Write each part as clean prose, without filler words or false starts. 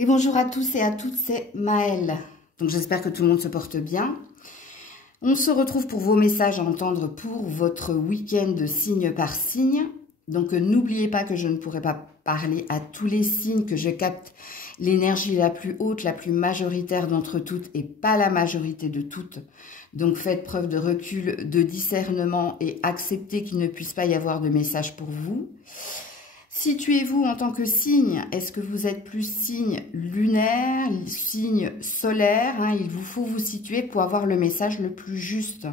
Et bonjour à tous et à toutes, c'est Maëlle. Donc j'espère que tout le monde se porte bien. On se retrouve pour vos messages à entendre pour votre week-end signe par signe. Donc n'oubliez pas que je ne pourrai pas parler à tous les signes, que je capte l'énergie la plus haute, la plus majoritaire d'entre toutes et pas la majorité de toutes. Donc faites preuve de recul, de discernement et acceptez qu'il ne puisse pas y avoir de message pour vous. Situez-vous en tant que signe. Est-ce que vous êtes plus signe lunaire, signe solaire, il vous faut vous situer pour avoir le message le plus juste.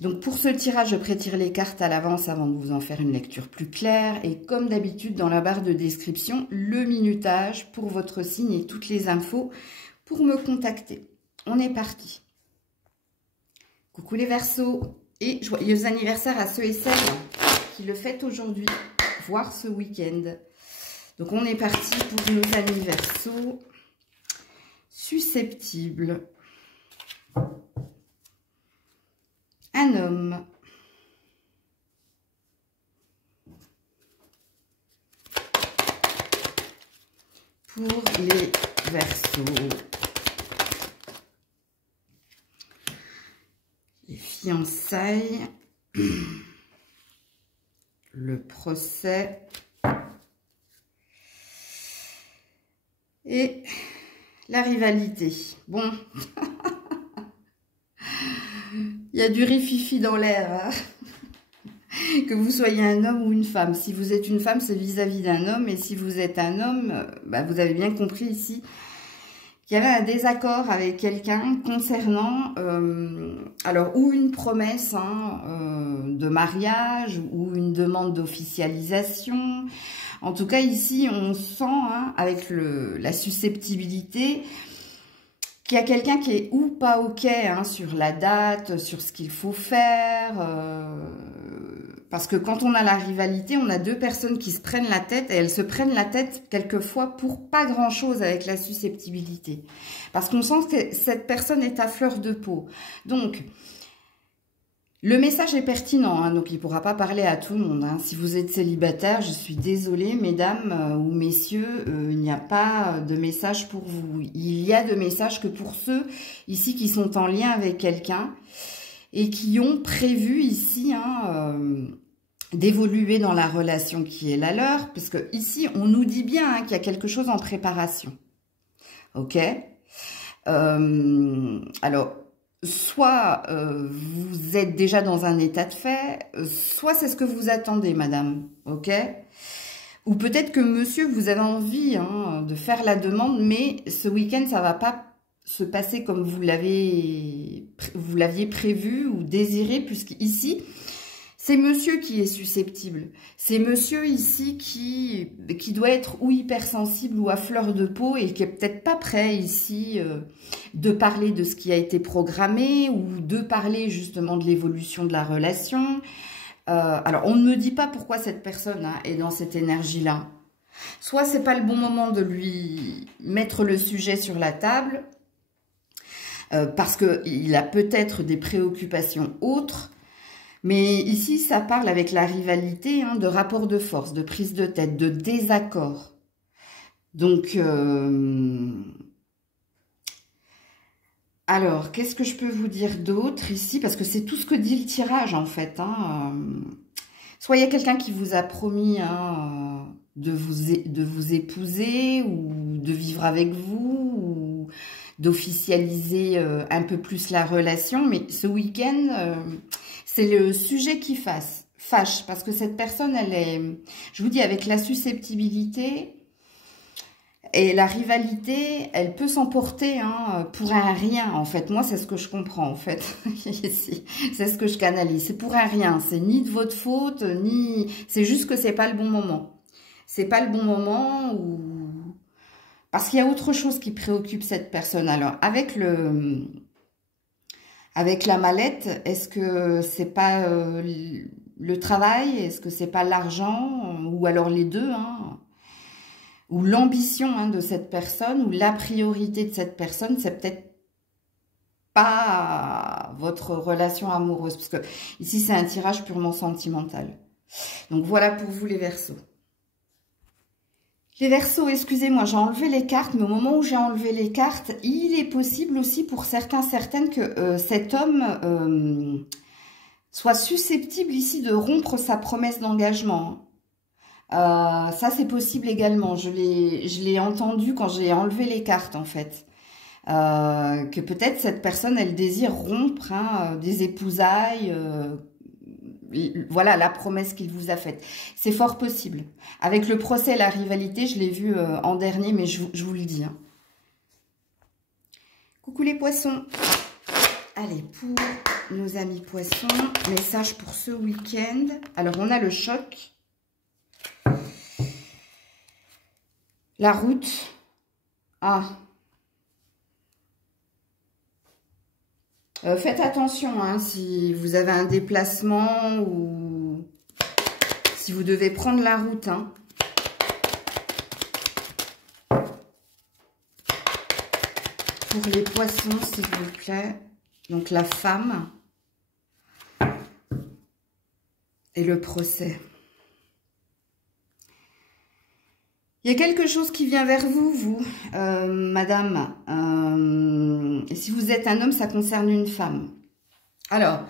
Donc pour ce tirage, je prétire les cartes à l'avance avant de vous en faire une lecture plus claire. Et comme d'habitude, dans la barre de description, le minutage pour votre signe et toutes les infos pour me contacter. On est parti. Coucou les Verseaux et joyeux anniversaire à ceux et celles qui le fêtent aujourd'hui, voire ce week-end. Donc on est parti pour nos amis Verseaux susceptibles. Un homme. Pour les Verseaux. Les fiançailles. Le procès. Et la rivalité. Bon. Il y a du rififi dans l'air, que vous soyez un homme ou une femme. Si vous êtes une femme, c'est vis-à-vis d'un homme. Et si vous êtes un homme, vous avez bien compris ici qu'il y avait un désaccord avec quelqu'un concernant, alors, ou une promesse de mariage, ou une demande d'officialisation. En tout cas, ici, on sent, avec la susceptibilité, qu'il y a quelqu'un qui est ou pas OK sur la date, sur ce qu'il faut faire. Parce que quand on a la rivalité, on a deux personnes qui se prennent la tête. Et elles se prennent la tête quelquefois pour pas grand-chose avec la susceptibilité. Parce qu'on sent que cette personne est à fleur de peau. Donc, le message est pertinent, donc il ne pourra pas parler à tout le monde. Si vous êtes célibataire, je suis désolée, mesdames ou messieurs, il n'y a pas de message pour vous. Il y a de messages que pour ceux ici qui sont en lien avec quelqu'un et qui ont prévu ici d'évoluer dans la relation qui est la leur, parce que ici on nous dit bien qu'il y a quelque chose en préparation. Ok. Alors, soit vous êtes déjà dans un état de fait, soit c'est ce que vous attendez, madame, ok? Ou peut-être que monsieur, vous avez envie de faire la demande, mais ce week-end, ça va pas se passer comme vous l'aviez prévu ou désiré, puisqu'ici, c'est monsieur qui est susceptible. C'est monsieur ici qui doit être ou hypersensible ou à fleur de peau et qui est peut-être pas prêt ici de parler de ce qui a été programmé ou de parler justement de l'évolution de la relation. Alors, on ne me dit pas pourquoi cette personne est dans cette énergie-là. Soit c'est pas le bon moment de lui mettre le sujet sur la table parce qu'il a peut-être des préoccupations autres. Mais ici, ça parle avec la rivalité de rapport de force, de prise de tête, de désaccord. Donc, alors, qu'est-ce que je peux vous dire d'autre ici? Parce que c'est tout ce que dit le tirage, en fait. Soit il y a quelqu'un qui vous a promis de vous épouser ou de vivre avec vous ou d'officialiser un peu plus la relation. Mais ce week-end... c'est le sujet qui fâche, parce que cette personne, elle est, je vous dis, avec la susceptibilité et la rivalité, elle peut s'emporter pour un rien, en fait. Moi, c'est ce que je comprends, en fait. C'est ce que je canalise. C'est pour un rien. C'est ni de votre faute, ni... C'est juste que c'est pas le bon moment. C'est pas le bon moment ou... Parce qu'il y a autre chose qui préoccupe cette personne. Alors, avec la mallette, est-ce que c'est pas le travail? Est-ce que c'est pas l'argent? Ou alors les deux, Ou l'ambition de cette personne, ou la priorité de cette personne, c'est peut-être pas votre relation amoureuse. Parce que ici, c'est un tirage purement sentimental. Donc voilà pour vous les Verseaux. Les Verseaux, excusez-moi, j'ai enlevé les cartes, mais au moment où j'ai enlevé les cartes, il est possible aussi pour certains, certaines que cet homme soit susceptible ici de rompre sa promesse d'engagement. Ça, c'est possible également. Je l'ai entendu quand j'ai enlevé les cartes, en fait. Que peut-être cette personne, elle désire rompre des épousailles, voilà la promesse qu'il vous a faite. C'est fort possible. Avec le procès et la rivalité, je l'ai vu en dernier, mais je vous le dis. Hein. Coucou les poissons. Allez, pour nos amis poissons, message pour ce week-end. Alors, on a le choc. La route. Ah. Faites attention hein, si vous avez un déplacement ou si vous devez prendre la route. Hein. Pour les poissons, s'il vous plaît. Donc la femme et le procès. Il y a quelque chose qui vient vers vous, madame. Et si vous êtes un homme, ça concerne une femme. Alors,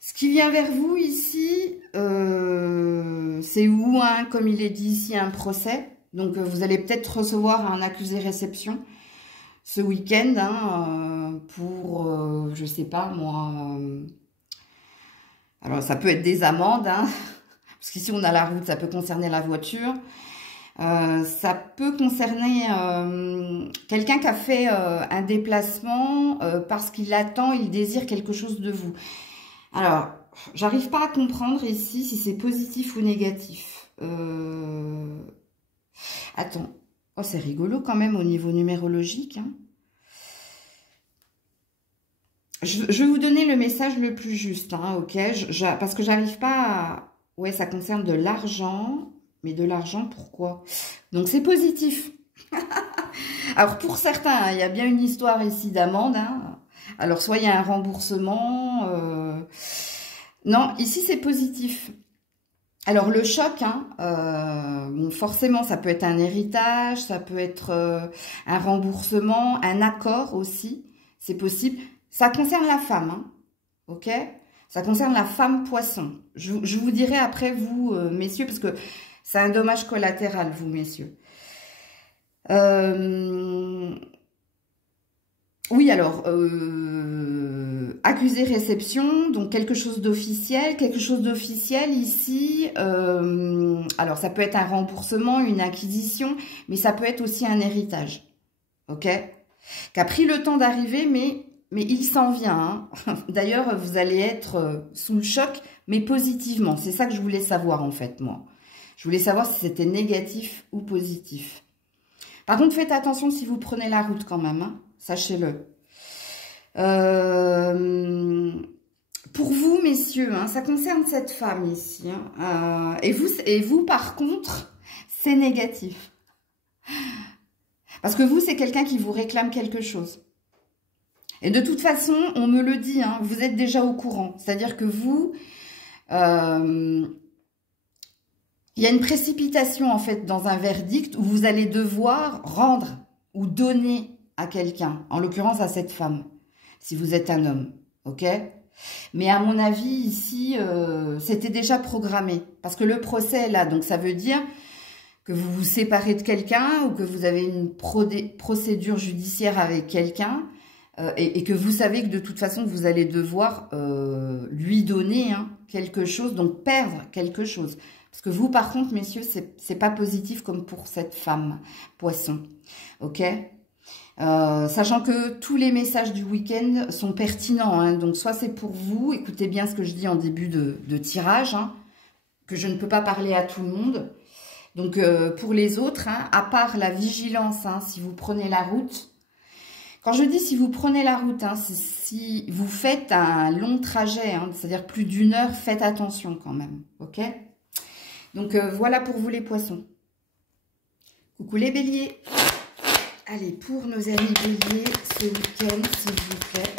ce qui vient vers vous ici, c'est où, hein, comme il est dit ici, un procès. Donc, vous allez peut-être recevoir un accusé-réception ce week-end hein, pour, je sais pas moi... alors, ça peut être des amendes, hein, parce qu'ici, on a la route, ça peut concerner la voiture. Ça peut concerner quelqu'un qui a fait un déplacement parce qu'il attend, il désire quelque chose de vous. Alors, j'arrive pas à comprendre ici si c'est positif ou négatif. Attends, oh, c'est rigolo quand même au niveau numérologique. Hein. Je vais vous donner le message le plus juste, hein, ok? Parce que j'arrive pas à... Ouais, ça concerne de l'argent... Mais de l'argent, pourquoi? Donc, c'est positif. Alors, pour certains, il y a bien une histoire ici d'amende. Hein. Alors, soit il y a un remboursement. Non, ici, c'est positif. Alors, le choc, hein, bon, forcément, ça peut être un héritage, ça peut être un remboursement, un accord aussi. C'est possible. Ça concerne la femme, hein, ok? Ça concerne la femme poisson. Je vous dirai après, vous, messieurs, parce que... c'est un dommage collatéral, vous, messieurs. Oui, alors, accusé-réception, donc quelque chose d'officiel. Quelque chose d'officiel ici, alors ça peut être un remboursement, une acquisition, mais ça peut être aussi un héritage, ok? Qui a pris le temps d'arriver, mais il s'en vient. Hein. D'ailleurs, vous allez être sous le choc, mais positivement. C'est ça que je voulais savoir, en fait, moi. Je voulais savoir si c'était négatif ou positif. Par contre, faites attention si vous prenez la route quand même. Hein, sachez-le. Pour vous, messieurs, hein, ça concerne cette femme ici. Hein, et vous, par contre, c'est négatif. Parce que vous, c'est quelqu'un qui vous réclame quelque chose. Et de toute façon, on me le dit, hein, vous êtes déjà au courant. C'est-à-dire que vous... il y a une précipitation, en fait, dans un verdict où vous allez devoir rendre ou donner à quelqu'un, en l'occurrence à cette femme, si vous êtes un homme, ok? Mais à mon avis, ici, c'était déjà programmé, parce que le procès est là, donc ça veut dire que vous vous séparez de quelqu'un ou que vous avez une procédure judiciaire avec quelqu'un et que vous savez que de toute façon, vous allez devoir lui donner hein, quelque chose, donc perdre quelque chose. Parce que vous, par contre, messieurs, c'est pas positif comme pour cette femme poisson. Ok? Sachant que tous les messages du week-end sont pertinents. Hein, donc, soit c'est pour vous, écoutez bien ce que je dis en début de tirage, hein, que je ne peux pas parler à tout le monde. Donc, pour les autres, hein, à part la vigilance, hein, si vous prenez la route. Quand je dis si vous prenez la route, hein, si vous faites un long trajet, hein, c'est-à-dire plus d'1 heure, faites attention quand même. Ok? Donc, voilà pour vous les poissons. Coucou les béliers. Allez, pour nos amis béliers, ce week-end, s'il vous plaît.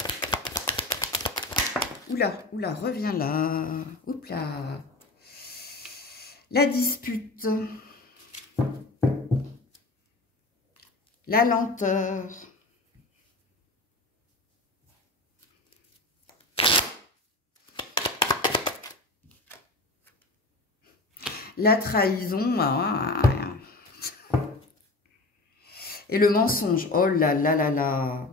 Oula, reviens là. Oups là. La dispute. la lenteur. La trahison. Et le mensonge. Oh là là là là.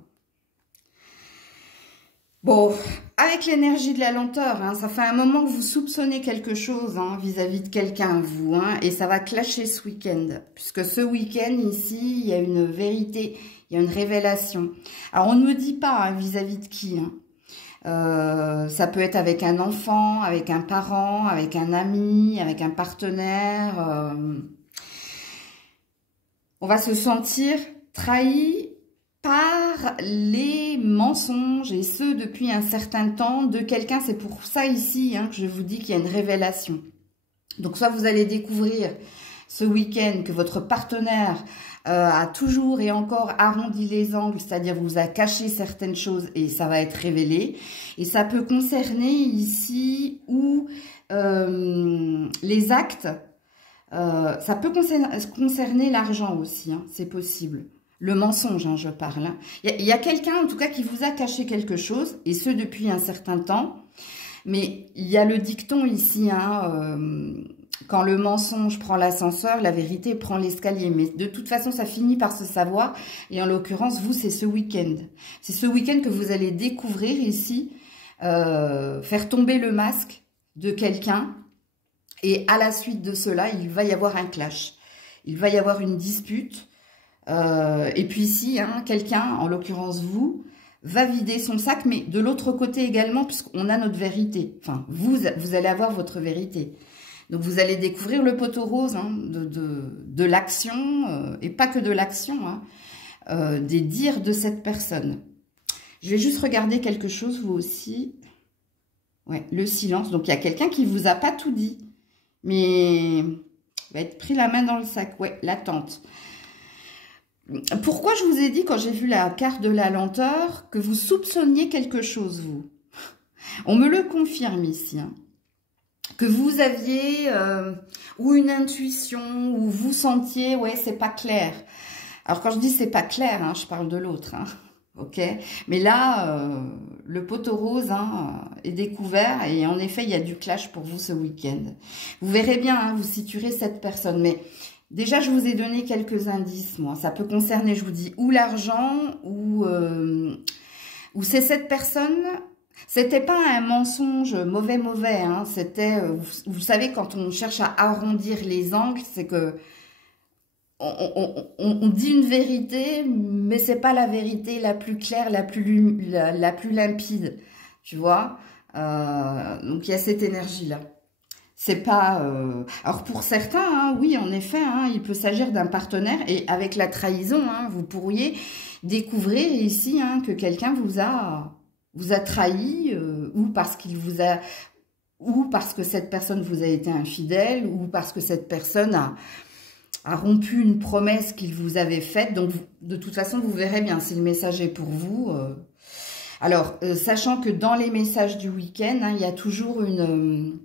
Bon, avec l'énergie de la lenteur, hein, ça fait un moment que vous soupçonnez quelque chose vis-à-vis de quelqu'un, vous. Et ça va clasher ce week-end. Puisque ce week-end, ici, il y a une vérité, il y a une révélation. Alors, on ne me dit pas vis-à-vis de qui. Ça peut être avec un enfant, avec un parent, avec un ami, avec un partenaire. On va se sentir trahi par les mensonges, et ce, depuis un certain temps, de quelqu'un. C'est pour ça ici que je vous dis qu'il y a une révélation. Donc, soit vous allez découvrir ce week-end que votre partenaire a toujours et encore arrondi les angles, c'est-à-dire vous a caché certaines choses et ça va être révélé. Et ça peut concerner ici ou les actes. Ça peut concerner l'argent aussi, c'est possible. Le mensonge, je parle. Il y a quelqu'un, en tout cas, qui vous a caché quelque chose, et ce, depuis un certain temps. Mais il y a le dicton ici, quand le mensonge prend l'ascenseur, la vérité prend l'escalier. Mais de toute façon, ça finit par se savoir. Et en l'occurrence, vous, c'est ce week-end. C'est ce week-end que vous allez découvrir ici, faire tomber le masque de quelqu'un. Et à la suite de cela, il va y avoir un clash. Il va y avoir une dispute. Et puis ici, quelqu'un, en l'occurrence vous, va vider son sac, mais de l'autre côté également, puisqu'on a notre vérité. Enfin, vous allez avoir votre vérité. Donc, vous allez découvrir le poteau rose de l'action, et pas que de l'action, des dires de cette personne. Je vais juste regarder quelque chose, vous aussi. Ouais, le silence. Donc, il y a quelqu'un qui vous a pas tout dit, mais va être pris la main dans le sac. Ouais, l'attente. Pourquoi je vous ai dit, quand j'ai vu la carte de la lenteur, que vous soupçonniez quelque chose, vous? On me le confirme ici. Que vous aviez ou une intuition, ou vous sentiez, ouais, c'est pas clair. Alors, quand je dis c'est pas clair, je parle de l'autre. Ok? Mais là, le poteau rose est découvert, et en effet, il y a du clash pour vous ce week-end. Vous verrez bien, vous situerez cette personne, mais... Déjà, je vous ai donné quelques indices, moi. Ça peut concerner, je vous dis, ou l'argent, ou c'est cette personne. C'était pas un mensonge mauvais. C'était, vous savez, quand on cherche à arrondir les angles, c'est que on dit une vérité, mais c'est pas la vérité la plus claire, la plus limpide, tu vois. Donc, il y a cette énergie-là. C'est pas... Alors, pour certains, oui, en effet, il peut s'agir d'un partenaire. Et avec la trahison, vous pourriez découvrir ici que quelqu'un vous a trahi, ou parce qu'il vous a... ou parce que cette personne vous a été infidèle, ou parce que cette personne a rompu une promesse qu'il vous avait faite. Donc, de toute façon, vous verrez bien si le message est pour vous. Alors, sachant que dans les messages du week-end, il y a toujours une...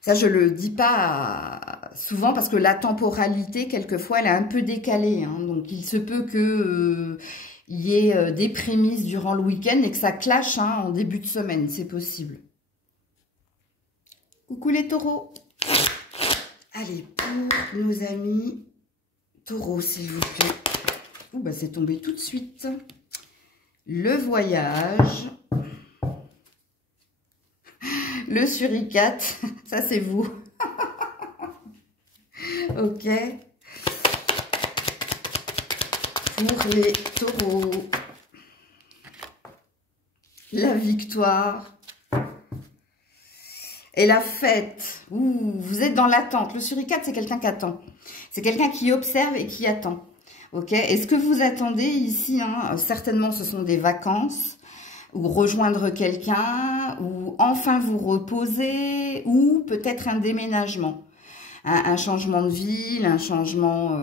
Ça, je le dis pas souvent parce que la temporalité, quelquefois, elle est un peu décalée. Donc, il se peut que il y ait des prémices durant le week-end et que ça clash en début de semaine. C'est possible. Coucou les taureaux. Allez, pour nos amis taureaux, s'il vous plaît. Ouh, bah, c'est tombé tout de suite. Le voyage... Le suricate, ça c'est vous. Ok. Pour les taureaux. La victoire. Et la fête. Ouh, vous êtes dans l'attente. Le suricate, c'est quelqu'un qui attend. C'est quelqu'un qui observe et qui attend. Ok. Et ce que vous attendez ici, certainement, ce sont des vacances, ou rejoindre quelqu'un, ou enfin vous reposer, ou peut-être un déménagement, un changement de ville, un changement,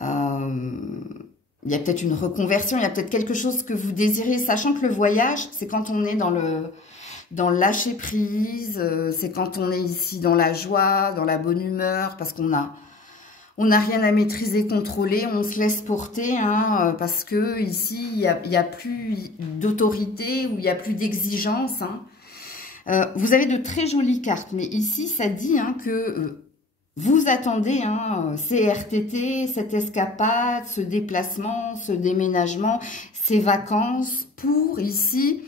il y a peut-être une reconversion, il y a peut-être quelque chose que vous désirez, sachant que le voyage, c'est quand on est dans le lâcher prise, c'est quand on est ici dans la joie, dans la bonne humeur, parce qu'on on n'a rien à maîtriser, contrôler, on se laisse porter, hein, parce que ici, il y a plus d'autorité ou il n'y a plus d'exigence. Hein. Vous avez de très jolies cartes, mais ici, ça dit hein, que vous attendez hein, ces RTT, cette escapade, ce déplacement, ce déménagement, ces vacances pour ici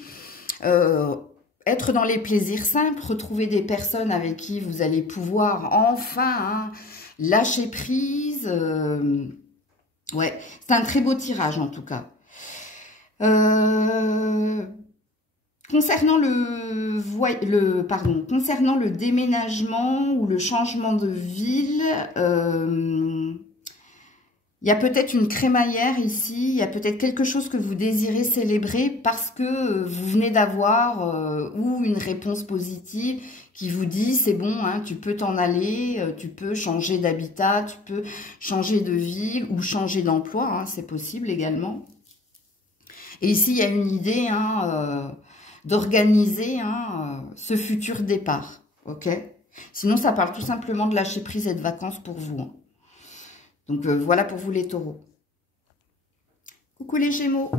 être dans les plaisirs simples, retrouver des personnes avec qui vous allez pouvoir enfin... Hein, lâcher prise, ouais, c'est un très beau tirage en tout cas. Concernant concernant le déménagement ou le changement de ville, il y a peut-être une crémaillère ici, il y a peut-être quelque chose que vous désirez célébrer parce que vous venez d'avoir ou une réponse positive qui vous dit c'est bon, hein, tu peux t'en aller, tu peux changer d'habitat, tu peux changer de ville ou changer d'emploi, hein, c'est possible également. Et ici, il y a une idée hein, d'organiser hein, ce futur départ, ok? Sinon, ça parle tout simplement de lâcher prise et de vacances pour vous. Hein. Donc, voilà pour vous les taureaux. Coucou les Gémeaux.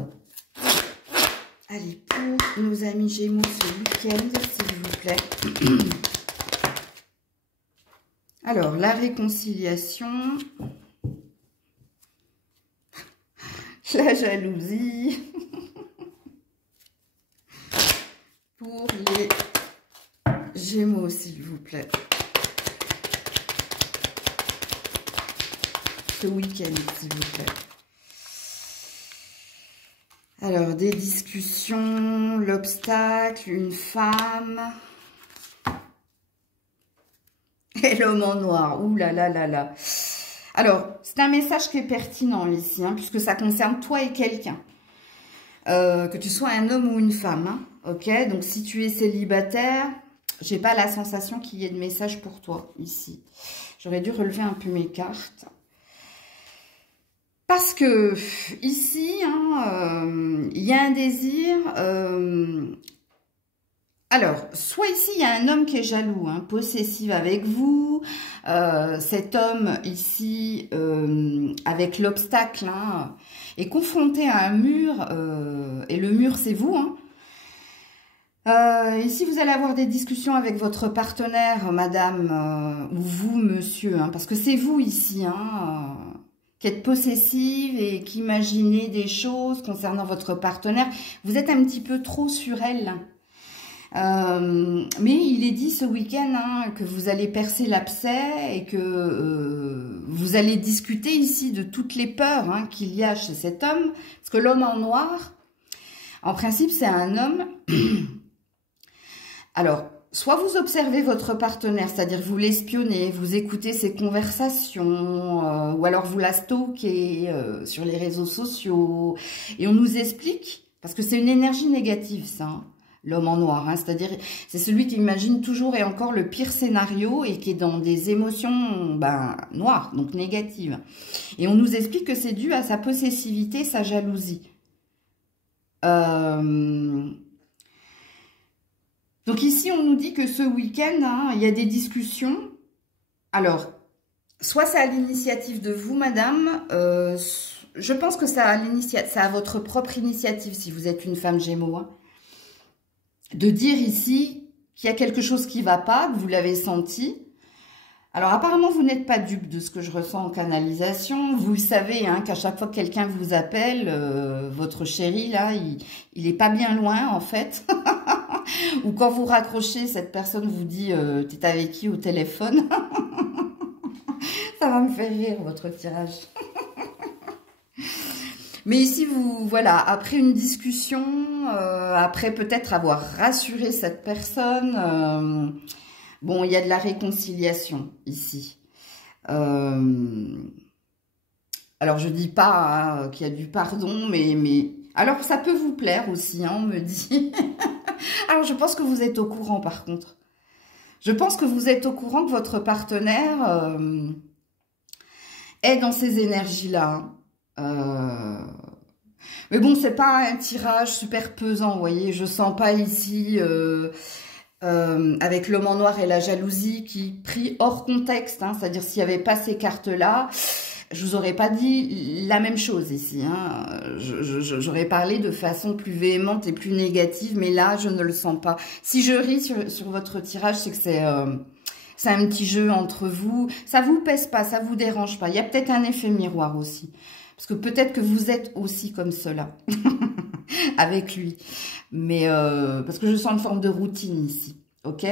Allez, pour nos amis Gémeaux ce week-end, s'il vous plaît. Alors, la réconciliation. La jalousie. Pour les Gémeaux, s'il vous plaît. Ce week-end, s'il vous plaît. Alors, des discussions, l'obstacle, une femme. Et l'homme en noir. Ouh là là là là. Alors, c'est un message qui est pertinent ici, hein, puisque ça concerne toi et quelqu'un. Que tu sois un homme ou une femme. Hein, ok, donc si tu es célibataire, j'ai pas la sensation qu'il y ait de message pour toi ici. J'aurais dû relever un peu mes cartes. Parce que ici, hein, il y a un désir. Alors, soit ici, il y a un homme qui est jaloux, hein, possessif avec vous. Cet homme ici, avec l'obstacle, hein, est confronté à un mur. Et le mur, c'est vous. Hein. Ici, vous allez avoir des discussions avec votre partenaire, madame, ou vous, monsieur. Hein, parce que c'est vous ici, hein, qui êtes possessive et qui imaginez des choses concernant votre partenaire. Vous êtes un petit peu trop sur elle. Mais il est dit ce week-end hein, que vous allez percer l'abcès et que vous allez discuter ici de toutes les peurs hein, qu'il y a chez cet homme. Parce que l'homme en noir, en principe, c'est un homme... Alors, soit vous observez votre partenaire, c'est-à-dire vous l'espionnez, vous écoutez ses conversations, ou alors vous la stalkez sur les réseaux sociaux. Et on nous explique, parce que c'est une énergie négative ça, hein, l'homme en noir, hein, c'est-à-dire c'est celui qui imagine toujours et encore le pire scénario et qui est dans des émotions noires, donc négatives. Et on nous explique que c'est dû à sa possessivité, sa jalousie. Donc ici, on nous dit que ce week-end, hein, il y a des discussions. Alors, soit c'est à l'initiative de vous, madame. Je pense que c'est à votre propre initiative, si vous êtes une femme Gémeaux. Hein, de dire ici qu'il y a quelque chose qui ne va pas, que vous l'avez senti. Alors, apparemment, vous n'êtes pas dupe de ce que je ressens en canalisation. Vous savez hein, qu'à chaque fois que quelqu'un vous appelle, votre chéri, là, il n'est pas bien loin, en fait. Ou quand vous raccrochez, cette personne vous dit « T'es avec qui au téléphone ?» Ça va me faire rire, votre tirage. Mais ici, vous, voilà, après une discussion, après peut-être avoir rassuré cette personne, bon, il y a de la réconciliation ici. Alors, je dis pas hein, qu'il y a du pardon, mais... Alors, ça peut vous plaire aussi, hein, on me dit. Alors, je pense que vous êtes au courant, par contre. Je pense que vous êtes au courant que votre partenaire est dans ces énergies-là. Mais bon, c'est pas un tirage super pesant, vous voyez. Je sens pas ici avec l'homme en noir et la jalousie qui pris hors contexte, hein, c'est-à-dire s'il n'y avait pas ces cartes-là, je vous aurais pas dit la même chose ici. Hein. J'aurais parlé de façon plus véhémente et plus négative, mais là, je ne le sens pas. Si je ris sur votre tirage, c'est que c'est un petit jeu entre vous. Ça vous pèse pas, ça vous dérange pas. Il y a peut-être un effet miroir aussi. Parce que peut-être que vous êtes aussi comme cela avec lui. Mais parce que je sens une forme de routine ici. Ok ?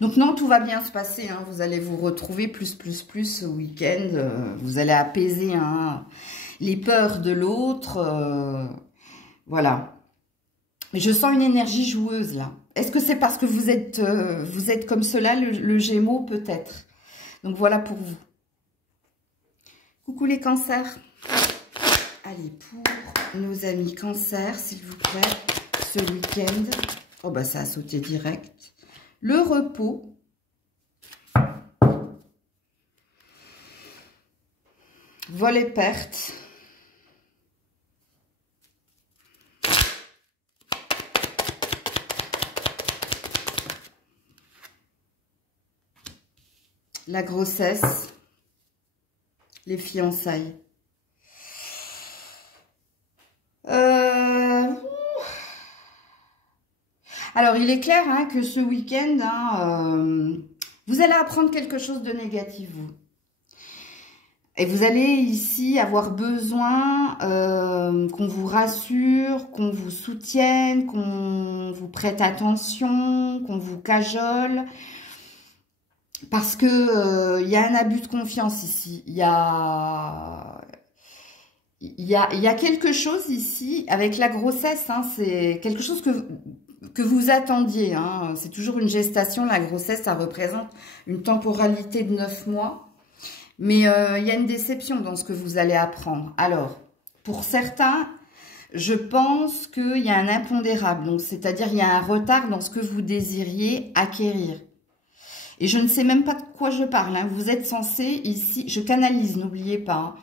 Donc non, tout va bien se passer. Hein. Vous allez vous retrouver plus ce week-end. Vous allez apaiser hein, les peurs de l'autre. Voilà. Mais je sens une énergie joueuse là. Est-ce que c'est parce que vous êtes comme cela, le Gémeaux peut-être? Donc voilà pour vous. Coucou les cancers. Allez, pour nos amis cancer, s'il vous plaît, ce week-end. Oh bah ça a sauté direct. Le repos. Vol et perte. La grossesse. Les fiançailles. Alors, il est clair hein, que ce week-end, hein, vous allez apprendre quelque chose de négatif, vous. Et vous allez ici avoir besoin qu'on vous rassure, qu'on vous soutienne, qu'on vous prête attention, qu'on vous cajole. Parce que y a un abus de confiance ici. Il y a quelque chose ici, avec la grossesse, hein, c'est quelque chose que vous attendiez. Hein. C'est toujours une gestation, la grossesse, ça représente une temporalité de 9 mois. Mais il y a une déception dans ce que vous allez apprendre. Alors, pour certains, je pense qu'il y a un impondérable. Donc, c'est-à-dire il y a un retard dans ce que vous désiriez acquérir. Et je ne sais même pas de quoi je parle. Hein. Vous êtes censé ici, je canalise, n'oubliez pas. Hein.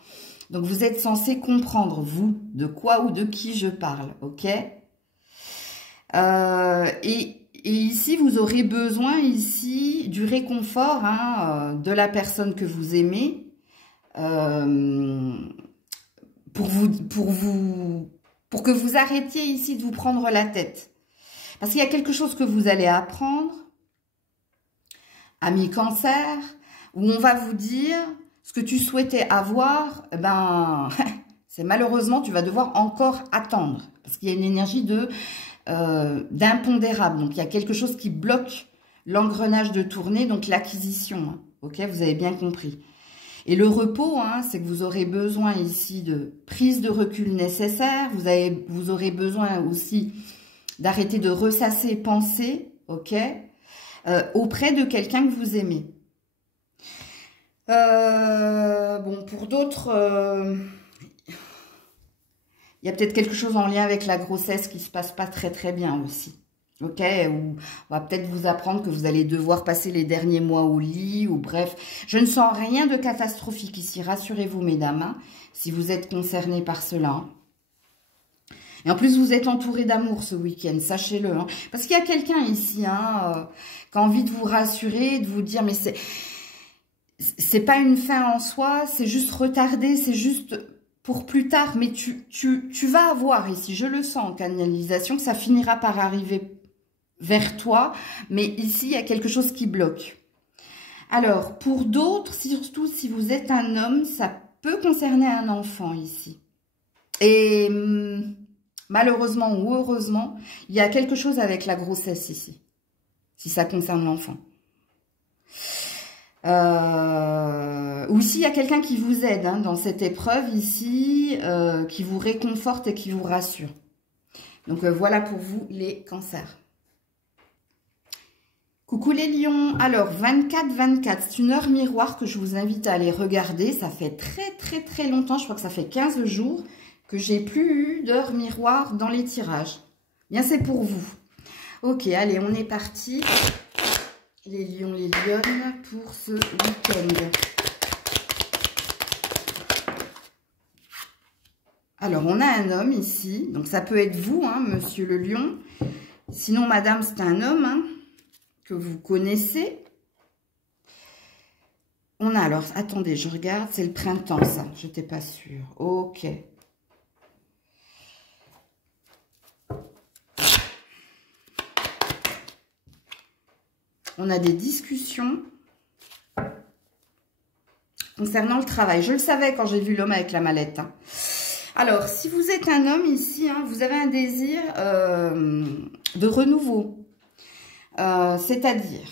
Donc, vous êtes censé comprendre, vous, de quoi ou de qui je parle. Ok ? Et ici, vous aurez besoin ici du réconfort hein, de la personne que vous aimez pour que vous arrêtiez ici de vous prendre la tête. Parce qu'il y a quelque chose que vous allez apprendre, ami cancer, où on va vous dire ce que tu souhaitais avoir, eh ben, c'est malheureusement, tu vas devoir encore attendre. Parce qu'il y a une énergie d'impondérable. Donc, il y a quelque chose qui bloque l'engrenage de tournée, donc l'acquisition. Hein. Ok, vous avez bien compris. Et le repos, hein, c'est que vous aurez besoin ici de prise de recul nécessaire. Vous aurez besoin aussi d'arrêter de ressasser pensées, ok, auprès de quelqu'un que vous aimez. Bon, pour d'autres... il y a peut-être quelque chose en lien avec la grossesse qui se passe pas très bien aussi. Ok, ou on va peut-être vous apprendre que vous allez devoir passer les derniers mois au lit, ou bref. Je ne sens rien de catastrophique ici, rassurez-vous mesdames, hein, si vous êtes concernés par cela. Et en plus, vous êtes entouré d'amour ce week-end, sachez-le. Hein, parce qu'il y a quelqu'un ici hein, qui a envie de vous rassurer, de vous dire, mais c'est pas une fin en soi, c'est juste retardé, c'est juste... pour plus tard, mais tu vas avoir ici, je le sens en canalisation, que ça finira par arriver vers toi, mais ici, il y a quelque chose qui bloque. Alors, pour d'autres, surtout si vous êtes un homme, ça peut concerner un enfant ici. Et malheureusement ou heureusement, il y a quelque chose avec la grossesse ici, si ça concerne l'enfant. Ou ici, il y a quelqu'un qui vous aide hein, dans cette épreuve ici, qui vous réconforte et qui vous rassure. Donc, voilà pour vous, les cancers. Coucou les lions. Alors, 24-24, c'est une heure miroir que je vous invite à aller regarder. Ça fait très longtemps, je crois que ça fait 15 jours que j'ai plus eu d'heure miroir dans les tirages. Bien, c'est pour vous. Ok, allez, on est parti. Les lions, les lionnes, pour ce week-end. Alors, on a un homme ici. Donc, ça peut être vous, hein, monsieur le lion. Sinon, madame, c'est un homme. Hein. que vous connaissez. On a alors, attendez, je regarde, c'est le printemps ça, je n'étais pas sûre. Ok. On a des discussions concernant le travail. Je le savais quand j'ai vu l'homme avec la mallette. Hein. Alors, si vous êtes un homme ici, hein, vous avez un désir de renouveau. C'est-à-dire,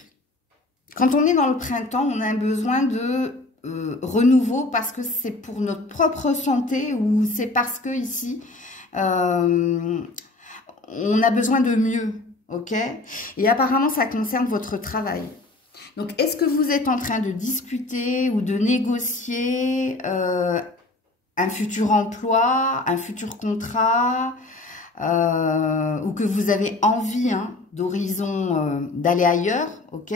quand on est dans le printemps, on a un besoin de renouveau parce que c'est pour notre propre santé ou c'est parce que ici, on a besoin de mieux. Ok? Et apparemment, ça concerne votre travail. Donc, est-ce que vous êtes en train de discuter ou de négocier un futur emploi, un futur contrat, ou que vous avez envie hein, d'horizon d'aller ailleurs, ok?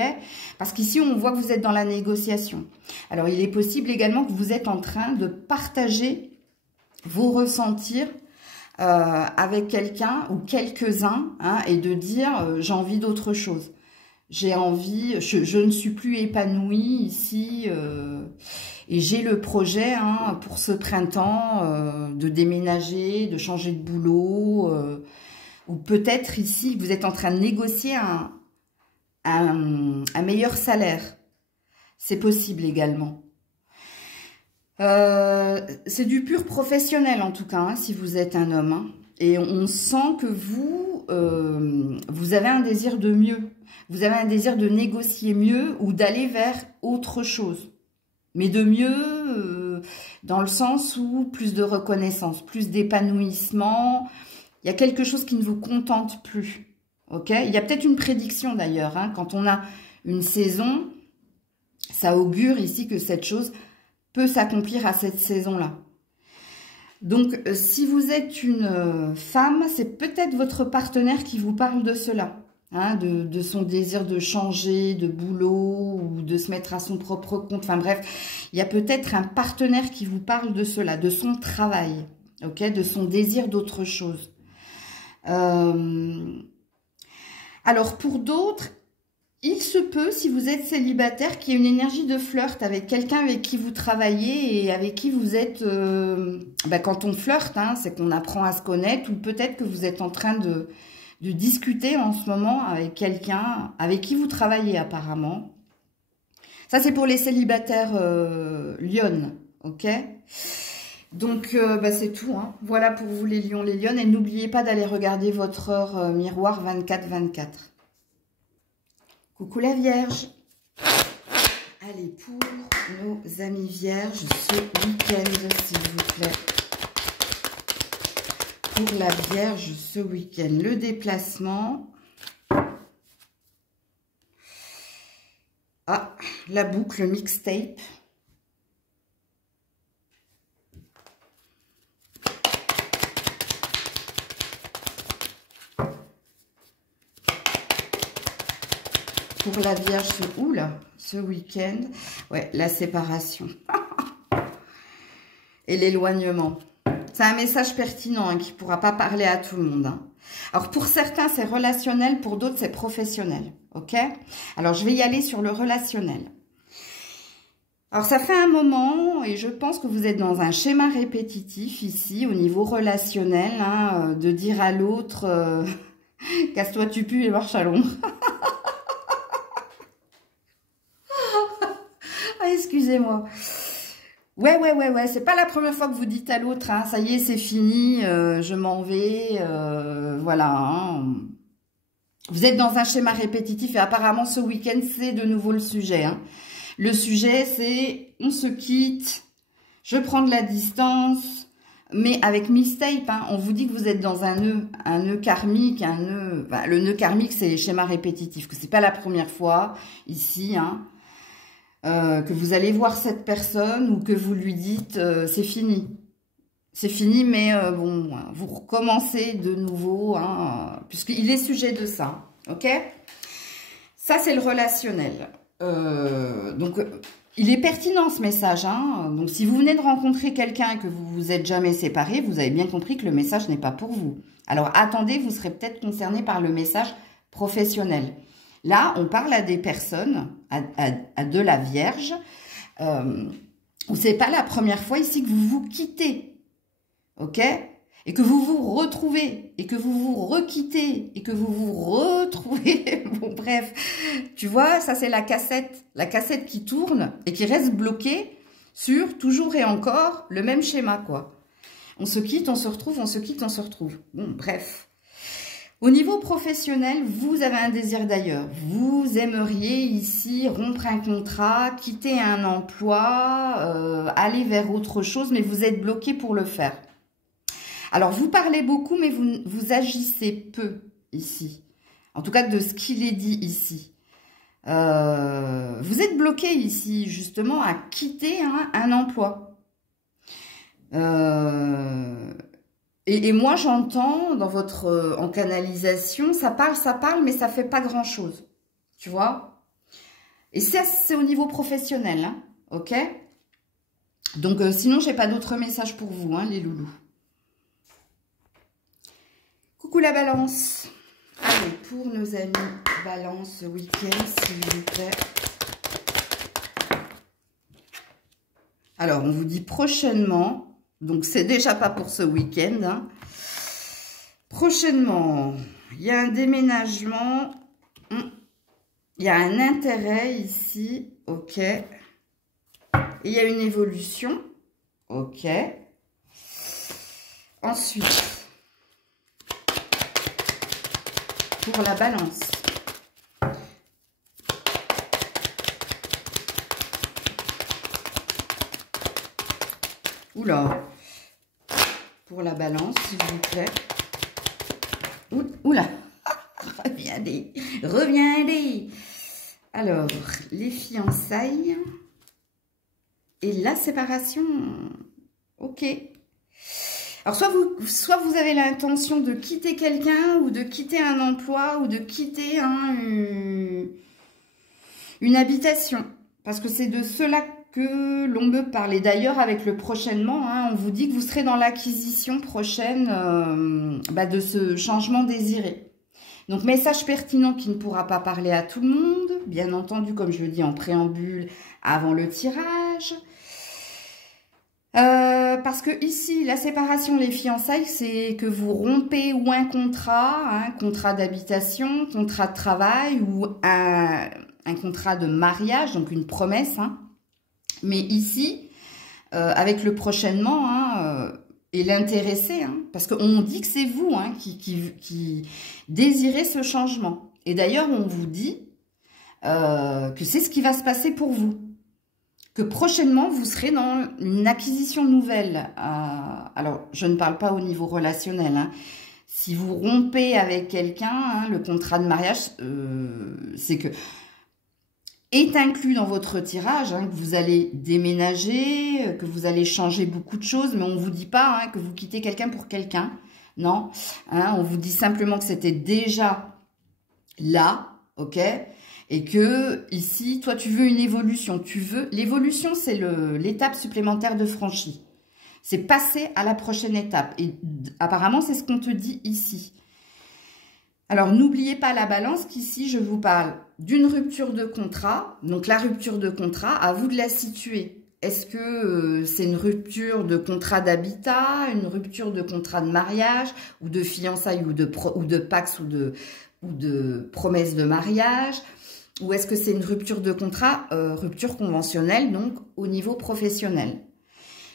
Parce qu'ici, on voit que vous êtes dans la négociation. Alors, il est possible également que vous êtes en train de partager vos ressentis avec quelqu'un ou quelques-uns hein, et de dire j'ai envie d'autre chose. J'ai envie, je ne suis plus épanouie ici et j'ai le projet hein, pour ce printemps de déménager, de changer de boulot ou peut-être ici vous êtes en train de négocier un meilleur salaire. C'est possible également. C'est du pur professionnel en tout cas, hein, si vous êtes un homme. Hein. Et on sent que vous avez un désir de mieux. Vous avez un désir de négocier mieux ou d'aller vers autre chose. Mais de mieux dans le sens où plus de reconnaissance, plus d'épanouissement. Il y a quelque chose qui ne vous contente plus. Okay? Il y a peut-être une prédiction d'ailleurs. Hein, quand on a une saison, ça augure ici que cette chose peut s'accomplir à cette saison-là. Donc, si vous êtes une femme, c'est peut-être votre partenaire qui vous parle de cela, hein, de son désir de changer de boulot ou de se mettre à son propre compte. Enfin bref, il y a peut-être un partenaire qui vous parle de cela, de son travail, okay, de son désir d'autre chose. Alors, pour d'autres, il se peut, si vous êtes célibataire, qu'il y ait une énergie de flirt avec quelqu'un avec qui vous travaillez et avec qui vous êtes... quand on flirte, hein, c'est qu'on apprend à se connaître ou peut-être que vous êtes en train de discuter en ce moment avec quelqu'un avec qui vous travaillez apparemment. Ça, c'est pour les célibataires lionnes, ok? Donc, c'est tout. Hein. Voilà pour vous les lions, les lionnes. Et n'oubliez pas d'aller regarder votre heure miroir 24-24. Coucou la Vierge. Allez, pour nos amis Vierges, ce week-end, s'il vous plaît. Pour la Vierge, ce week-end, le déplacement. Ah, la boucle mixtape. Pour la Vierge, ce week-end, ouais, la séparation et l'éloignement. C'est un message pertinent hein, qui ne pourra pas parler à tout le monde. Hein. Alors, pour certains, c'est relationnel, pour d'autres, c'est professionnel. Ok? Alors, je vais y aller sur le relationnel. Alors, ça fait un moment, et je pense que vous êtes dans un schéma répétitif ici, au niveau relationnel, hein, de dire à l'autre casse-toi, tu pues et marche à l'ombre. Excusez-moi. Ouais, c'est pas la première fois que vous dites à l'autre, hein, ça y est, c'est fini, je m'en vais, voilà. Hein. Vous êtes dans un schéma répétitif et apparemment ce week-end, c'est de nouveau le sujet. Hein. Le sujet, c'est on se quitte, je prends de la distance, mais avec mixtape, hein, on vous dit que vous êtes dans un nœud karmique, le nœud karmique, c'est les schémas répétitifs, que c'est pas la première fois ici, hein. Que vous allez voir cette personne ou que vous lui dites c'est fini. C'est fini, mais bon, vous recommencez de nouveau, hein, puisqu'il est sujet de ça. Ok? Ça, c'est le relationnel. Donc, il est pertinent ce message. Hein. Donc, si vous venez de rencontrer quelqu'un et que vous vous êtes jamais séparés, vous avez bien compris que le message n'est pas pour vous. Alors, attendez, vous serez peut-être concerné par le message professionnel. Là, on parle à des personnes, à de la Vierge, où c'est pas la première fois ici que vous vous quittez, ok? Et que vous vous retrouvez, et que vous vous requittez, et que vous vous retrouvez. Bon, bref, tu vois, ça c'est la cassette qui tourne et qui reste bloquée sur toujours et encore le même schéma, quoi. On se quitte, on se retrouve, on se quitte, on se retrouve. Bon, bref. Au niveau professionnel, vous avez un désir d'ailleurs. Vous aimeriez ici rompre un contrat, quitter un emploi, aller vers autre chose, mais vous êtes bloqué pour le faire. Alors, vous parlez beaucoup, mais vous agissez peu ici. En tout cas, de ce qu'il est dit ici. Vous êtes bloqué ici, justement, à quitter un emploi. Et moi, j'entends dans votre en canalisation, ça parle, mais ça fait pas grand-chose. Tu vois? Et ça, c'est au niveau professionnel, hein, ok? Donc, sinon, j'ai pas d'autres messages pour vous, hein, les loulous. Coucou la Balance. Allez, pour nos amis Balance ce week-end, s'il vous plaît. Alors, on vous dit prochainement... Donc, c'est déjà pas pour ce week-end. Hein. Prochainement, il y a un déménagement. Il y a un intérêt ici. Ok. Et il y a une évolution. Ok. Ensuite, pour la Balance. Oula. Pour la Balance, s'il vous plaît. Oula. Reviendez. Reviendez. Alors, les fiançailles. Et la séparation. Ok. Alors, soit vous avez l'intention de quitter quelqu'un, ou de quitter un emploi, ou de quitter une habitation. Parce que c'est de cela que l'on me parle. Et d'ailleurs, avec le prochainement, hein, on vous dit que vous serez dans l'acquisition prochaine de ce changement désiré. Donc, message pertinent qui ne pourra pas parler à tout le monde, bien entendu, comme je le dis en préambule, avant le tirage. Parce que ici, la séparation, les fiançailles, c'est que vous rompez ou un contrat d'habitation, contrat de travail ou un contrat de mariage, donc une promesse, hein. Mais ici, avec le prochainement, et l'intéressé, parce qu'on dit que c'est vous qui désirez ce changement. Et d'ailleurs, on vous dit que c'est ce qui va se passer pour vous. Que prochainement, vous serez dans une acquisition nouvelle. Alors, je ne parle pas au niveau relationnel. Hein. Si vous rompez avec quelqu'un, le contrat de mariage, c'est que... est inclus dans votre tirage, que vous allez déménager, que vous allez changer beaucoup de choses, mais on ne vous dit pas que vous quittez quelqu'un pour quelqu'un, non. On vous dit simplement que c'était déjà là, ok, et que ici, toi, tu veux une évolution. L'évolution, c'est l'étape supplémentaire de franchie. C'est passer à la prochaine étape. Et apparemment, c'est ce qu'on te dit ici. Alors, n'oubliez pas la Balance qu'ici, je vous parle d'une rupture de contrat. Donc, la rupture de contrat, à vous de la situer. Est-ce que c'est une rupture de contrat d'habitat, une rupture de contrat de mariage, ou de fiançailles, ou de pax, ou de promesse de mariage? Ou est-ce que c'est une rupture de contrat, rupture conventionnelle, donc au niveau professionnel?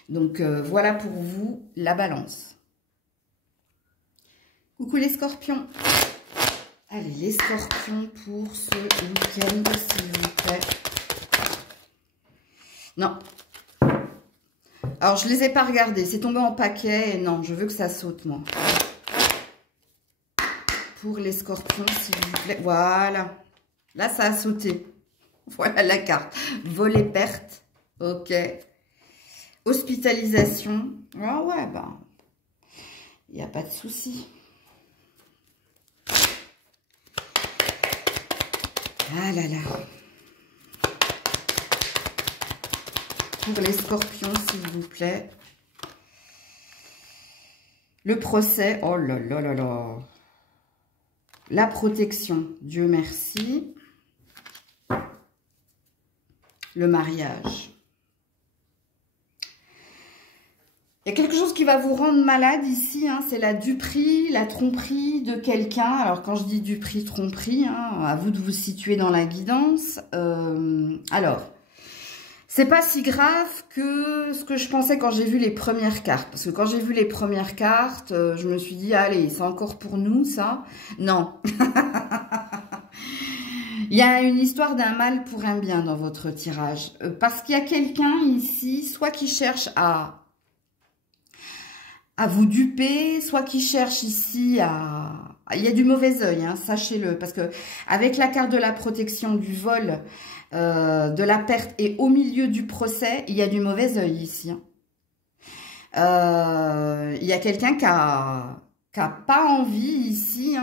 Donc, voilà pour vous la Balance. Coucou les Scorpions. Allez, les Scorpions pour ce week-end, s'il vous plaît. Non. Alors, je ne les ai pas regardés. C'est tombé en paquet. Et non, je veux que ça saute, moi. Pour les Scorpions, s'il vous plaît. Voilà. Là, ça a sauté. Voilà la carte. Volet perte. Ok. Hospitalisation. Ah ouais, bah. Il n'y a pas de souci. Ah là là. Pour les Scorpions, s'il vous plaît. Le procès. Oh là là là là. La protection. Dieu merci. le mariage. Il y a quelque chose qui va vous rendre malade ici, hein, c'est la duperie, la tromperie de quelqu'un. Alors quand je dis duperie, tromperie, hein, à vous de vous situer dans la guidance. Alors, c'est pas si grave que ce que je pensais quand j'ai vu les premières cartes. Parce que quand j'ai vu les premières cartes, je me suis dit, allez, c'est encore pour nous ça. Non. Il y a une histoire d'un mal pour un bien dans votre tirage. Parce qu'il y a quelqu'un ici, soit qui cherche à vous duper, soit qui cherche ici à... Il y a du mauvais œil, hein, sachez-le. Parce que avec la carte de la protection, du vol, de la perte et au milieu du procès, il y a du mauvais œil ici. Il y a quelqu'un qui a pas envie ici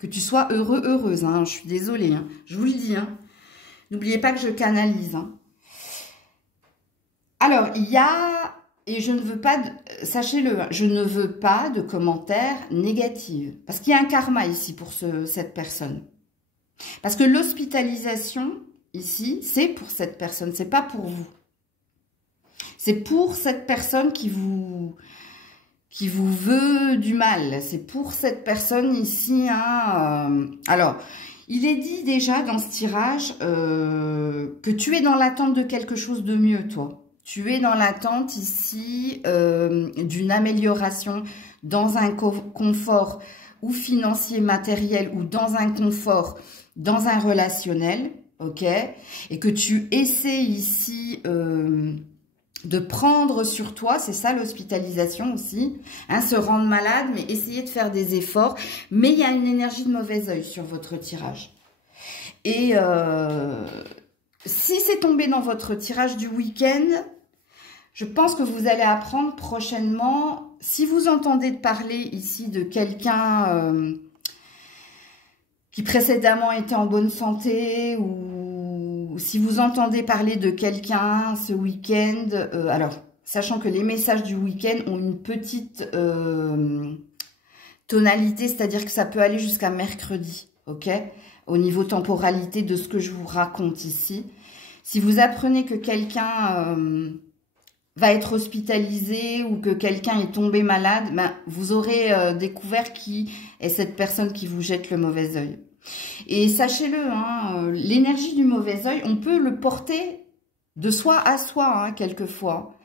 que tu sois heureux, heureuse. Hein, je suis désolée, hein, je vous le dis. Hein. N'oubliez pas que je canalise. Hein. Alors, il y a... Et je ne veux pas, sachez-le, je ne veux pas de commentaires négatifs. Parce qu'il y a un karma ici pour cette personne. Parce que l'hospitalisation, ici, c'est pour cette personne, c'est pas pour vous. C'est pour cette personne qui vous veut du mal. C'est pour cette personne ici. Hein, alors, il est dit déjà dans ce tirage que tu es dans l'attente de quelque chose de mieux, toi. Tu es dans l'attente ici d'une amélioration dans un confort ou financier, matériel, ou dans un confort, dans un relationnel, ok? Et que tu essaies ici de prendre sur toi, c'est ça l'hospitalisation aussi, hein, se rendre malade, mais essayer de faire des efforts. Mais il y a une énergie de mauvais œil sur votre tirage. Et si c'est tombé dans votre tirage du week-end, je pense que vous allez apprendre prochainement, si vous entendez parler ici de quelqu'un qui précédemment était en bonne santé, ou si vous entendez parler de quelqu'un ce week-end, alors, sachant que les messages du week-end ont une petite tonalité, c'est-à-dire que ça peut aller jusqu'à mercredi, ok? Au niveau temporalité de ce que je vous raconte ici. Si vous apprenez que quelqu'un... va être hospitalisé ou que quelqu'un est tombé malade, ben, vous aurez découvert qui est cette personne qui vous jette le mauvais œil. Et sachez-le, hein, l'énergie du mauvais œil, on peut le porter de soi à soi, hein, quelquefois.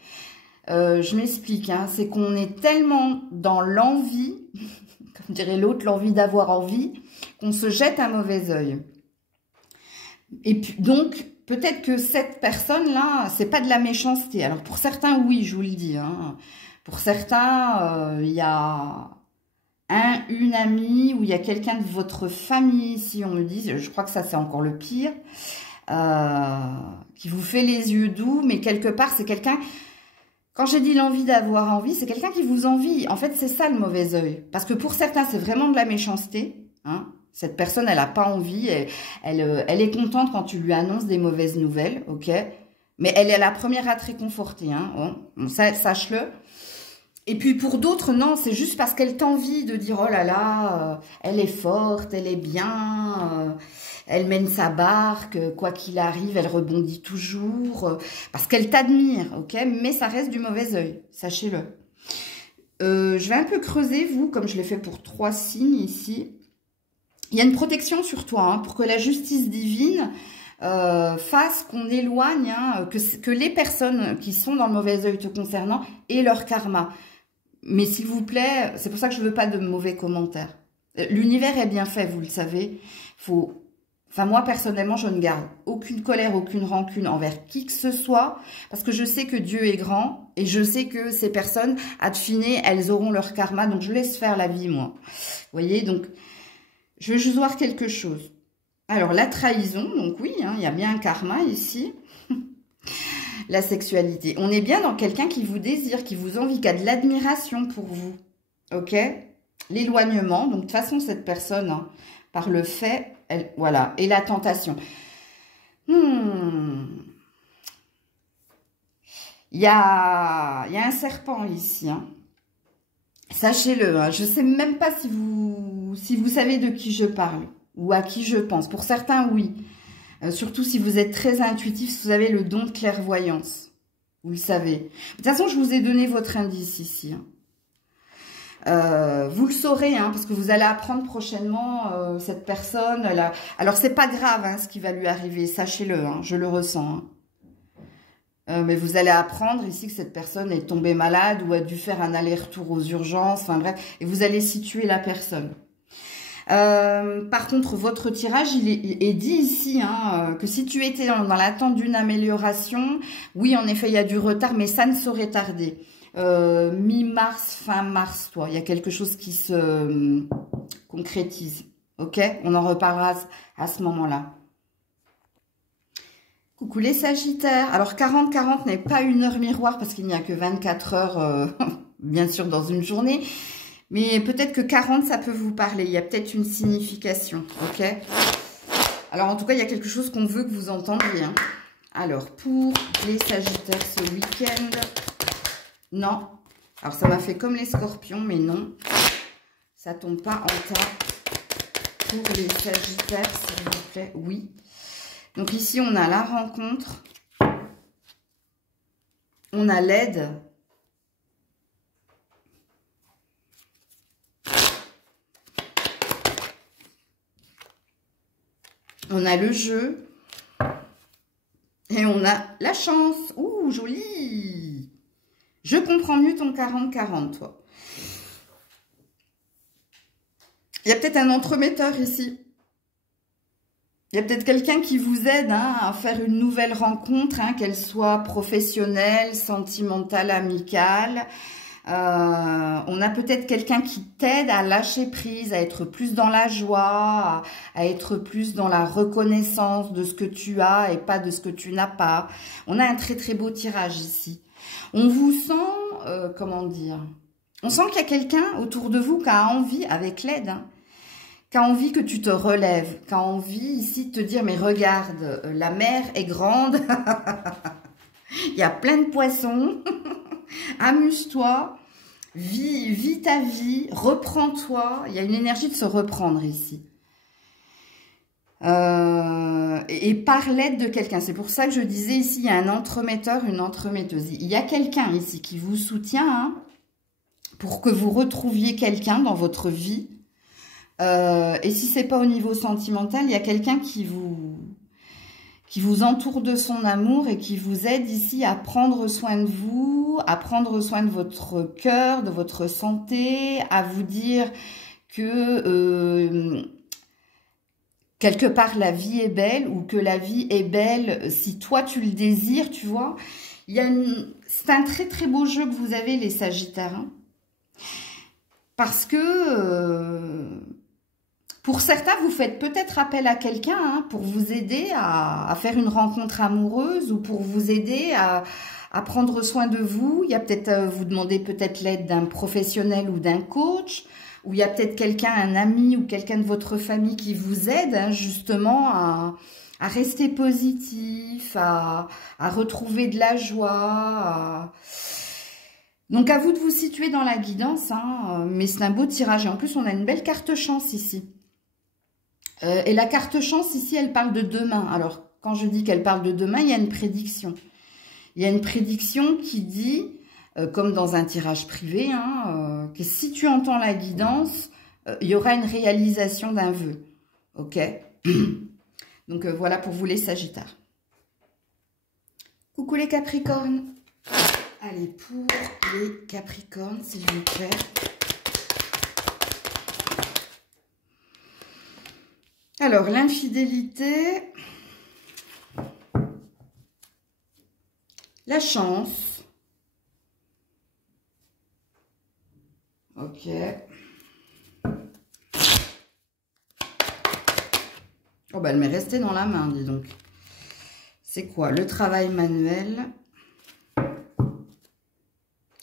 Je m'explique, hein, c'est qu'on est tellement dans l'envie, comme dirait l'autre, l'envie d'avoir envie, qu'on se jette un mauvais œil. Et puis, donc... peut-être que cette personne-là, c'est pas de la méchanceté. Alors, pour certains, oui, je vous le dis. Hein. Pour certains, il y a une amie ou il y a quelqu'un de votre famille, si on me dit, je crois que ça, c'est encore le pire, qui vous fait les yeux doux, mais quelque part, c'est quelqu'un... Quand j'ai dit l'envie d'avoir envie, c'est quelqu'un qui vous envie. En fait, c'est ça le mauvais œil. Parce que pour certains, c'est vraiment de la méchanceté, hein. Cette personne, elle n'a pas envie, elle est contente quand tu lui annonces des mauvaises nouvelles, ok? Mais elle est la première à te réconforter, hein? Bon, sache-le. Et puis pour d'autres, non, c'est juste parce qu'elle t'envie de dire, oh là là, elle est forte, elle est bien, elle mène sa barque, quoi qu'il arrive, elle rebondit toujours, parce qu'elle t'admire, ok? Mais ça reste du mauvais œil, sachez-le. Je vais un peu creuser, vous, comme je l'ai fait pour 3 signes ici. Il y a une protection sur toi, hein, pour que la justice divine fasse qu'on éloigne, hein, que les personnes qui sont dans le mauvais œil te concernant aient leur karma. Mais s'il vous plaît, c'est pour ça que je ne veux pas de mauvais commentaires. L'univers est bien fait, vous le savez. Enfin, moi, personnellement, je ne garde aucune colère, aucune rancune envers qui que ce soit, parce que je sais que Dieu est grand, et je sais que ces personnes, à finer, elles auront leur karma, donc je laisse faire la vie, moi. Vous voyez, donc... je veux juste voir quelque chose. Alors, la trahison, donc oui, hein, il y a bien un karma ici. La sexualité. On est bien dans quelqu'un qui vous désire, qui vous envie, qui a de l'admiration pour vous. Ok? L'éloignement. Donc, de toute façon, cette personne, hein, par le fait, voilà. Et la tentation. Il y a un serpent ici, hein. Sachez-le, hein, je ne sais même pas si vous savez de qui je parle ou à qui je pense. Pour certains, oui. Surtout si vous êtes très intuitif, si vous avez le don de clairvoyance. Vous le savez. De toute façon, je vous ai donné votre indice ici. Vous le saurez, hein, parce que vous allez apprendre prochainement cette personne. Alors, c'est pas grave hein, ce qui va lui arriver, sachez-le, hein, je le ressens. Hein. Mais vous allez apprendre ici que cette personne est tombée malade ou a dû faire un aller-retour aux urgences, enfin bref, et vous allez situer la personne. Par contre, votre tirage, il est dit ici hein, que si tu étais dans l'attente d'une amélioration, oui, en effet, il y a du retard, mais ça ne saurait tarder. Mi-mars, fin mars, toi. Il y a quelque chose qui se concrétise. Ok? On en reparlera à ce moment-là. Coucou les Sagittaires. Alors, 40-40 n'est pas une heure miroir parce qu'il n'y a que 24 heures, bien sûr, dans une journée. Mais peut-être que 40, ça peut vous parler. Il y a peut-être une signification. Ok? Alors, en tout cas, il y a quelque chose qu'on veut que vous entendiez. Hein. Alors, pour les Sagittaires ce week-end... Non. Alors, ça m'a fait comme les scorpions, mais non. Ça tombe pas en tas. Pour les Sagittaires, s'il vous plaît. Oui. Donc, ici, on a la rencontre. On a l'aide. On a le jeu. Et on a la chance. Ouh, joli! Je comprends mieux ton 40-40, toi. Il y a peut-être un entremetteur ici. Il y a peut-être quelqu'un qui vous aide hein, à faire une nouvelle rencontre, hein, qu'elle soit professionnelle, sentimentale, amicale. On a peut-être quelqu'un qui t'aide à lâcher prise, à être plus dans la joie, à être plus dans la reconnaissance de ce que tu as et pas de ce que tu n'as pas. On a un très très beau tirage ici. On vous sent, comment dire, on sent qu'il y a quelqu'un autour de vous qui a envie, avec l'aide, hein, qui a envie que tu te relèves, qui a envie ici de te dire, mais regarde, la mer est grande, il y a plein de poissons, amuse-toi, vis ta vie, reprends-toi, il y a une énergie de se reprendre ici. Et par l'aide de quelqu'un. C'est pour ça que je disais ici, il y a un entremetteur, une entremetteuse. Il y a quelqu'un ici qui vous soutient hein, pour que vous retrouviez quelqu'un dans votre vie. Et si c'est pas au niveau sentimental, il y a quelqu'un qui vous entoure de son amour et qui vous aide ici à prendre soin de vous, à prendre soin de votre cœur, de votre santé, à vous dire que... quelque part, la vie est belle ou que la vie est belle si toi, tu le désires, tu vois. C'est un très, très beau jeu que vous avez, les Sagittaires. Hein. Parce que, pour certains, vous faites peut-être appel à quelqu'un hein, pour vous aider à faire une rencontre amoureuse ou pour vous aider à prendre soin de vous. Il y a peut-être, vous demandez peut-être l'aide d'un professionnel ou d'un coach. Ou il y a peut-être quelqu'un, un ami ou quelqu'un de votre famille qui vous aide hein, justement à rester positif, à retrouver de la joie. Donc à vous de vous situer dans la guidance, hein, mais c'est un beau tirage. Et en plus, on a une belle carte chance ici. Et la carte chance ici, elle parle de demain. Alors, quand je dis qu'elle parle de demain, il y a une prédiction. Il y a une prédiction qui dit... comme dans un tirage privé, hein, que si tu entends la guidance, il y aura une réalisation d'un vœu. Ok. Donc, voilà pour vous les Sagittaires. Coucou les Capricornes. Allez, pour les Capricornes, s'il vous plaît. Alors, l'infidélité. La chance. Ok. Oh, bah, elle m'est restée dans la main, dis donc. C'est quoi? Le travail manuel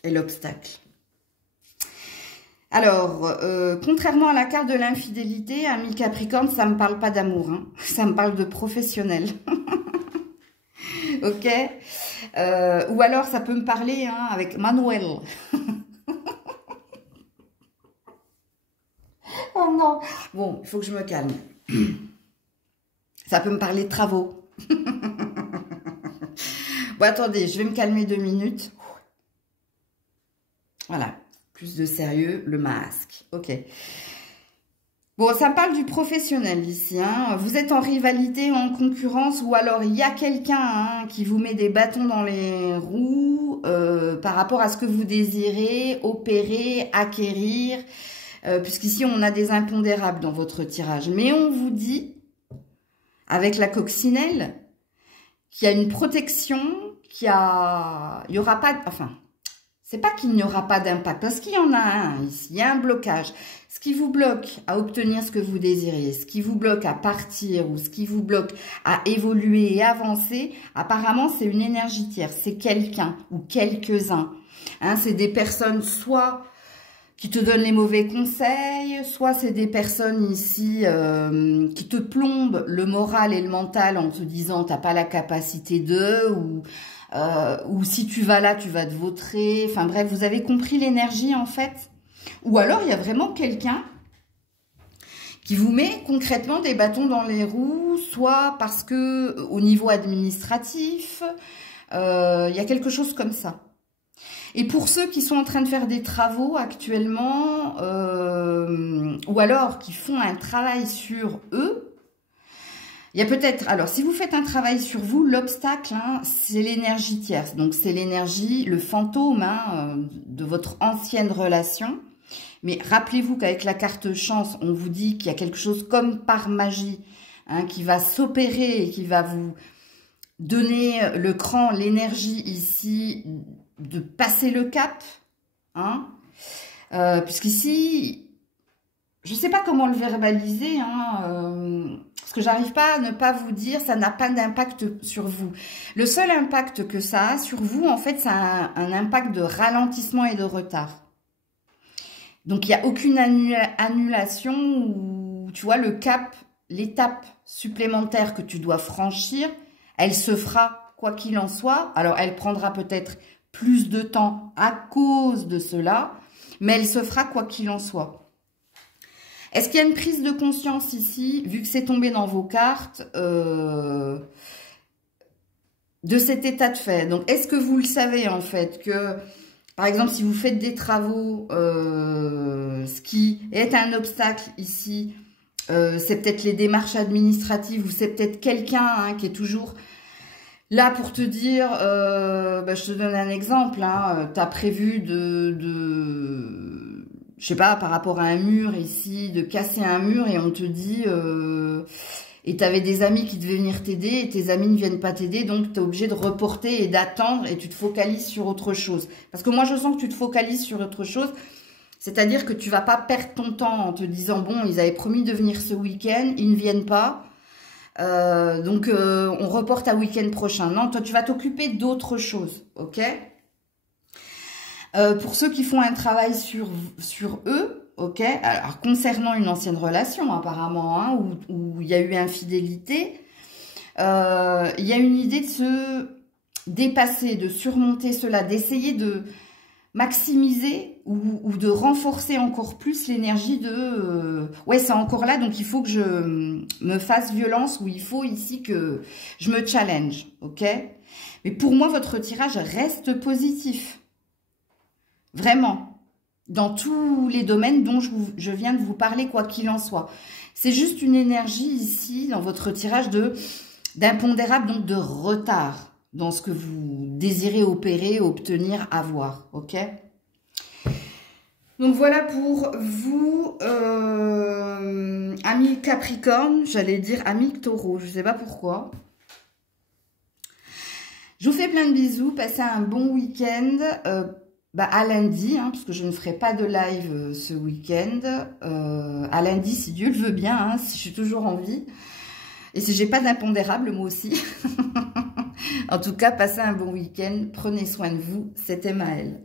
et l'obstacle. Alors, contrairement à la carte de l'infidélité, ami Capricorne, ça ne me parle pas d'amour. Hein. Ça me parle de professionnel. Ok. Ou alors, ça peut me parler hein, avec Manuel. Oh non. Bon, il faut que je me calme. Ça peut me parler de travaux. Bon, attendez, je vais me calmer 2 minutes. Voilà, plus de sérieux, le masque. Ok. Bon, ça me parle du professionnel ici. Hein. Vous êtes en rivalité, en concurrence, ou alors il y a quelqu'un qui vous met des bâtons dans les roues par rapport à ce que vous désirez opérer, acquérir, puisqu'ici on a des impondérables dans votre tirage. Mais on vous dit, avec la coccinelle, qu'il y a une protection, il y aura pas, enfin, c'est pas qu'il n'y aura pas d'impact, parce qu'il y en a un ici, il y a un blocage. Ce qui vous bloque à obtenir ce que vous désirez, ce qui vous bloque à partir ou ce qui vous bloque à évoluer et avancer, apparemment c'est une énergie tierce, c'est quelqu'un ou quelques-uns. Hein, c'est des personnes soit qui te donnent les mauvais conseils, soit c'est des personnes ici qui te plombent le moral et le mental en te disant t'as pas la capacité de, ou si tu vas là, tu vas te vautrer. Enfin bref, vous avez compris l'énergie en fait. Ou alors il y a vraiment quelqu'un qui vous met concrètement des bâtons dans les roues, soit parce que au niveau administratif, il y a quelque chose comme ça. Et pour ceux qui sont en train de faire des travaux actuellement, ou alors qui font un travail sur eux, il y a peut-être, alors si vous faites un travail sur vous, l'obstacle, hein, c'est l'énergie tierce. Donc c'est l'énergie, le fantôme de votre ancienne relation. Mais rappelez-vous qu'avec la carte chance, on vous dit qu'il y a quelque chose comme par magie qui va s'opérer et qui va vous donner le cran, l'énergie ici de passer le cap. Puisqu'ici, je ne sais pas comment le verbaliser, parce que j'arrive pas à ne pas vous dire, ça n'a pas d'impact sur vous. Le seul impact que ça a sur vous, en fait, ça a un impact de ralentissement et de retard. Donc, il n'y a aucune annulation où, tu vois, le cap, l'étape supplémentaire que tu dois franchir, elle se fera quoi qu'il en soit. Alors, elle prendra peut-être plus de temps à cause de cela, mais elle se fera quoi qu'il en soit. Est-ce qu'il y a une prise de conscience ici, vu que c'est tombé dans vos cartes, de cet état de fait? Donc, est-ce que vous le savez, en fait, que... Par exemple, si vous faites des travaux, ce qui est un obstacle ici, c'est peut-être les démarches administratives ou c'est peut-être quelqu'un qui est toujours là pour te dire, je te donne un exemple, tu as prévu je sais pas, par rapport à un mur ici, de casser un mur et on te dit... et tu avais des amis qui devaient venir t'aider et tes amis ne viennent pas t'aider, donc tu es obligé de reporter et d'attendre et tu te focalises sur autre chose. Parce que moi, je sens que tu te focalises sur autre chose, c'est-à-dire que tu vas pas perdre ton temps en te disant, bon, ils avaient promis de venir ce week-end, ils ne viennent pas, donc on reporte à week-end prochain. Non, toi, tu vas t'occuper d'autre chose, ok? Pour ceux qui font un travail sur eux, ok, alors concernant une ancienne relation apparemment, où il y a eu infidélité, il y a une idée de se dépasser, de surmonter cela, d'essayer de maximiser ou de renforcer encore plus l'énergie de... ouais, c'est encore là, donc il faut que je me fasse violence, ou il faut ici que je me challenge, ok? Mais pour moi, votre tirage reste positif. Vraiment. Dans tous les domaines dont je viens de vous parler, quoi qu'il en soit. C'est juste une énergie ici, dans votre tirage, d'impondérable, donc de retard dans ce que vous désirez opérer, obtenir, avoir. Ok? Donc voilà pour vous, amis Capricorne, j'allais dire amis Taureau, je ne sais pas pourquoi. Je vous fais plein de bisous, passez un bon week-end. À lundi, parce que je ne ferai pas de live ce week-end. À lundi, si Dieu le veut bien, si je suis toujours en vie. Et si j'ai pas d'impondérable, moi aussi. En tout cas, passez un bon week-end. Prenez soin de vous. C'était Maëlle.